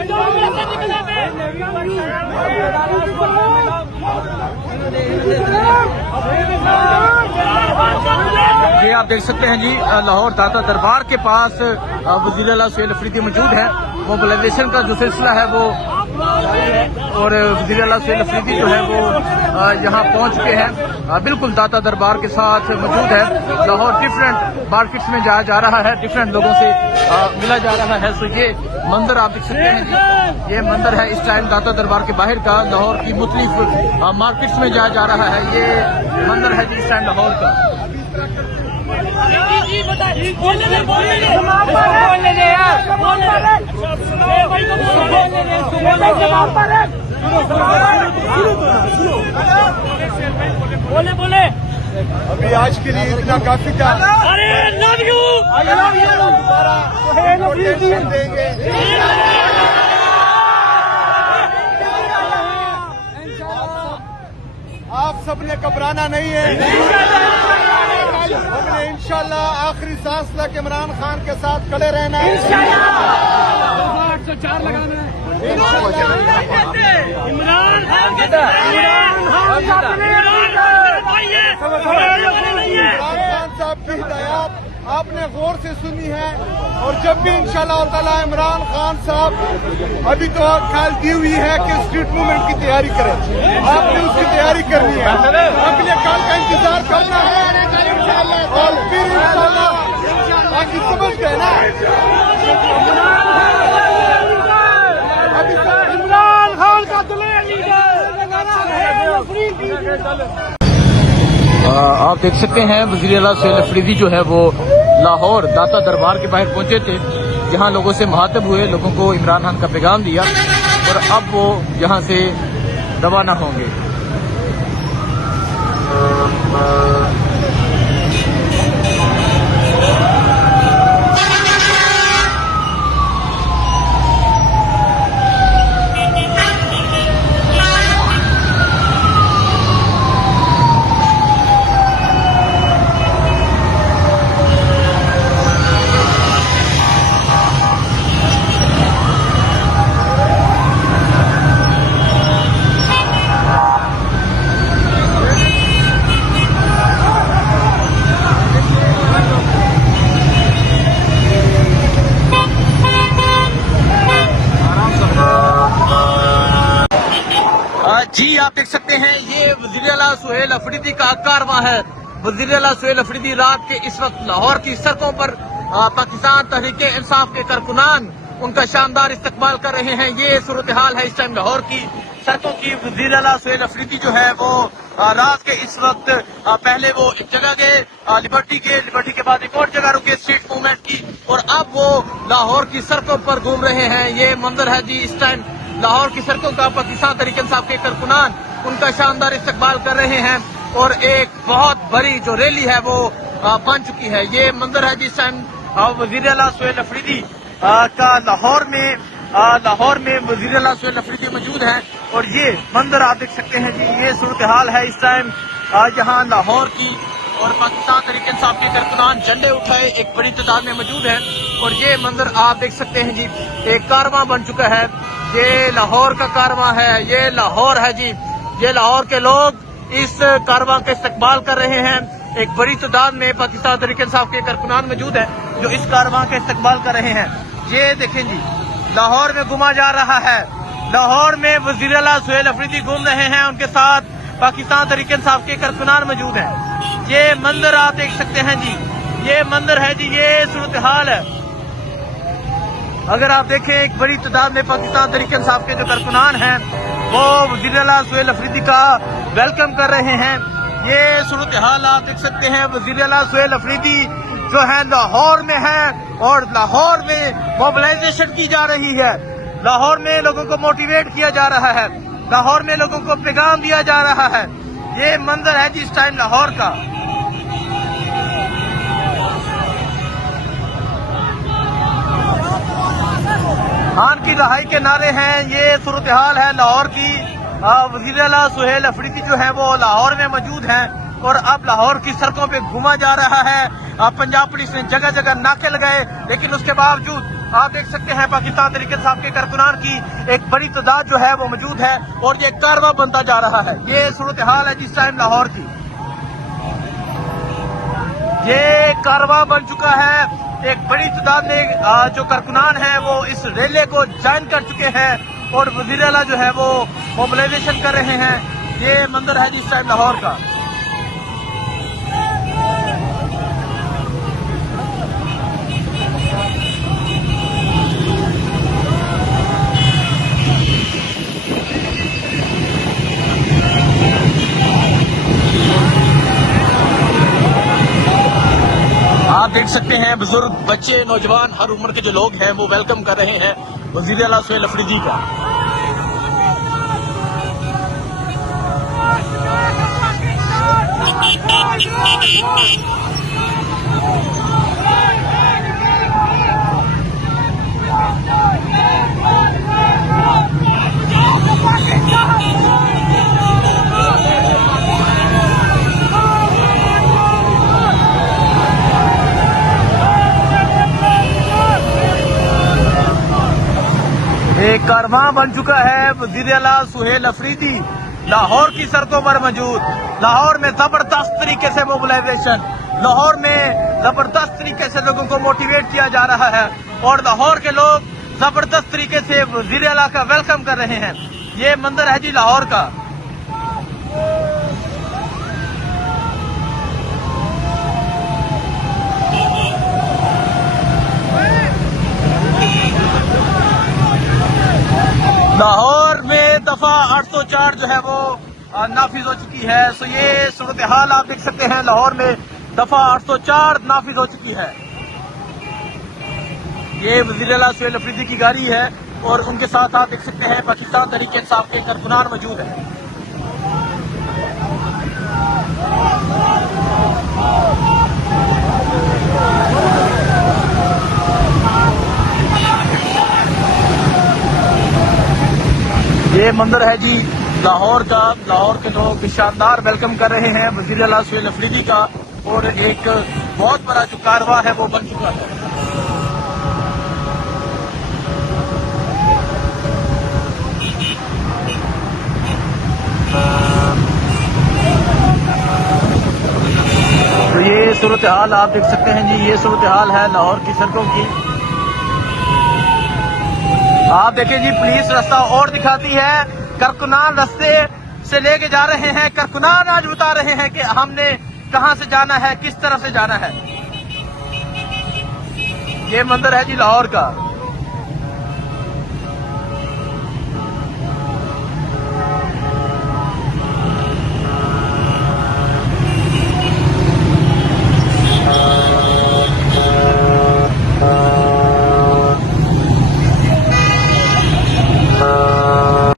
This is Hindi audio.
ये आप देख सकते हैं जी, लाहौर दाता दरबार के पास वज़ीर आला सुहेल अफरीदी मौजूद है। मोबिलाइजेशन का जो सिलसिला है वो और वज़ीर आला सुहेल अफरीदी जो है वो यहाँ पहुँच चुके हैं। बिल्कुल दाता दरबार के साथ मौजूद है। लाहौर डिफरेंट मार्केट्स में जाया जा रहा है, डिफरेंट लोगों से मिला जा रहा है। सो ये मंजर आप देख सकते हैं जी, ये मंजर है इस टाइम दाता दरबार के बाहर का। लाहौर की मुख्तलिफ मार्केट्स में जाया जा रहा है। ये मंजर है जी इस टाइम लाहौर का। बोले बोले अभी आज के लिए इतना काफी था। अरे लव यू देंगे। आप सबने घबराना नहीं है। हमने इंशाल्लाह आखिरी सांस तक इमरान खान के साथ खड़े रहना है। 804 लगाना है। इमरान खान के खान साहब की हिदायत आपने गौर से सुनी है और जब भी इंशाल्लाह ताला इमरान खान साहब अभी तो ख्याल दी हुई है कि स्ट्रीट मूवमेंट की तैयारी करें। आपने उसकी तैयारी करनी है, अगले काल का इंतजार करना है और फिर इंशाल्लाह बाकी समझ गए ना। इमरान खान का आप देख सकते हैं वज़ीर आला सुहेल अफरीदी जो है वो लाहौर दाता दरबार के बाहर पहुंचे थे, जहां लोगों से मुखातिब हुए, लोगों को इमरान खान का पैगाम दिया और अब वो यहां से रवाना होंगे। जी आप देख सकते हैं ये वज़ीर आला सुहेल अफरीदी का कारवां है। वज़ीर आला सुहेल अफरीदी रात के इस वक्त लाहौर की सड़कों पर पाकिस्तान तहरीक इंसाफ के कारकुनान उनका शानदार इस्तकबाल कर रहे हैं। ये सूरत हाल है इस टाइम लाहौर की सड़कों की। वज़ीर आला सुहेल अफरीदी जो है वो रात के इस वक्त पहले वो एक जगह गए लिबर्टी के बाद एक और जगह रुके स्ट्रीट मूवमेंट की, और अब वो लाहौर की सड़कों पर घूम रहे हैं। ये मंजर है जी इस टाइम लाहौर की सड़कों का। पाकिस्तान तहरीक इंसाफ के कारकुनान उनका शानदार इस्तकबाल कर रहे हैं और एक बहुत बड़ी जो रैली है वो बन चुकी है। ये मंजर है जिस टाइम वज़ीर आला सुहेल अफरीदी का लाहौर में वज़ीर आला सुहेल अफरीदी मौजूद है और ये मंजर आप देख सकते हैं जी। ये सूरत हाल है इस टाइम यहाँ लाहौर की, और पाकिस्तान तहरीक इंसाफ के कारकुनान झंडे उठाए एक बड़ी तादाद में मौजूद है और ये मंजर आप देख सकते हैं जी। एक कारवां बन चुका है, ये लाहौर का कारवां है, ये लाहौर है जी। ये लाहौर के लोग इस कारवां का इस्तकबाल कर रहे हैं। एक बड़ी तादाद में पाकिस्तान तहरीक इंसाफ के कारकुनान मौजूद है जो इस कारवां का इस्तकबाल कर रहे हैं। ये देखें जी, लाहौर में घूमा जा रहा है। लाहौर में वज़ीर आला सुहेल अफरीदी घूम रहे हैं, उनके साथ पाकिस्तान तहरीक इंसाफ के कारकुनान मौजूद हैं। ये मंजर आप देख सकते हैं जी, ये मंजर है जी, ये सूरत हाल है। अगर आप देखें एक बड़ी तादाद में पाकिस्तान तहरीक इंसाफ के जो कारकुनान हैं वो वज़ीर आला सुहेल अफरीदी का वेलकम कर रहे हैं। ये सूरत हाल आप देख सकते हैं। वज़ीर आला सुहेल अफरीदी जो है लाहौर में है और लाहौर में मोबिलाइजेशन की जा रही है। लाहौर में लोगों को मोटिवेट किया जा रहा है, लाहौर में लोगों को पैगाम दिया जा रहा है। ये मंजर है जिस टाइम लाहौर का। खान की रहाई के नारे हैं, ये सूरत हाल है लाहौर की। वज़ीर आला सुहेल अफरीदी जो है वो लाहौर में मौजूद हैं और अब लाहौर की सड़कों पे घूमा जा रहा है। पंजाब पुलिस ने जगह जगह नाके लगाए, लेकिन उसके बावजूद आप देख सकते हैं पाकिस्तान तहरीक इंसाफ के कारकुनान की एक बड़ी तादाद जो है वो मौजूद है और ये कारवां बनता जा रहा है। ये सूरत हाल है जिस टाइम लाहौर की, ये कारवां बन चुका है। एक बड़ी तादाद में जो कारकुनान है वो इस रैली को ज्वाइन कर चुके हैं और वज़ीर आला जो है वो मोबिलाइजेशन कर रहे हैं। ये मंजर है जिस टाइम लाहौर का। आप देख सकते हैं बुजुर्ग, बच्चे, नौजवान, हर उम्र के जो लोग हैं वो वेलकम कर रहे हैं वज़ीर आला सुहेल अफरीदी का। एक कारवां बन चुका है वज़ीर आला सुहेल अफरीदी लाहौर की सड़कों पर मौजूद। लाहौर में जबरदस्त तरीके से मोबिलाइजेशन, लाहौर में जबरदस्त तरीके से लोगों को मोटिवेट किया जा रहा है और लाहौर के लोग जबरदस्त तरीके से वज़ीर आला का वेलकम कर रहे हैं। ये मंजर है जी लाहौर का। लाहौर में दफा 804 जो है वो नाफिज हो चुकी है। सो ये सूरत हाल आप देख सकते हैं, लाहौर में दफा 804 नाफिज हो चुकी है। ये वज़ीर आला सुहेल अफरीदी की गाड़ी है और उनके साथ आप देख सकते हैं पाकिस्तान तहरीक इंसाफ के कारकुनान मौजूद है। ये मंदिर है जी लाहौर का। लाहौर के लोग शानदार वेलकम कर रहे हैं वज़ीर आला सुहेल अफरीदी का और एक बहुत बड़ा जो कारवां है वो बन चुका है। तो ये सूरत हाल आप देख सकते हैं जी, ये सूरत हाल है लाहौर की सड़कों की। आप देखिए जी, पुलिस रास्ता और दिखाती है, कारकुनान रास्ते से लेके जा रहे हैं। कारकुनान आज बता रहे हैं कि हमने कहां से जाना है, किस तरफ से जाना है। ये मंदिर है जी लाहौर का।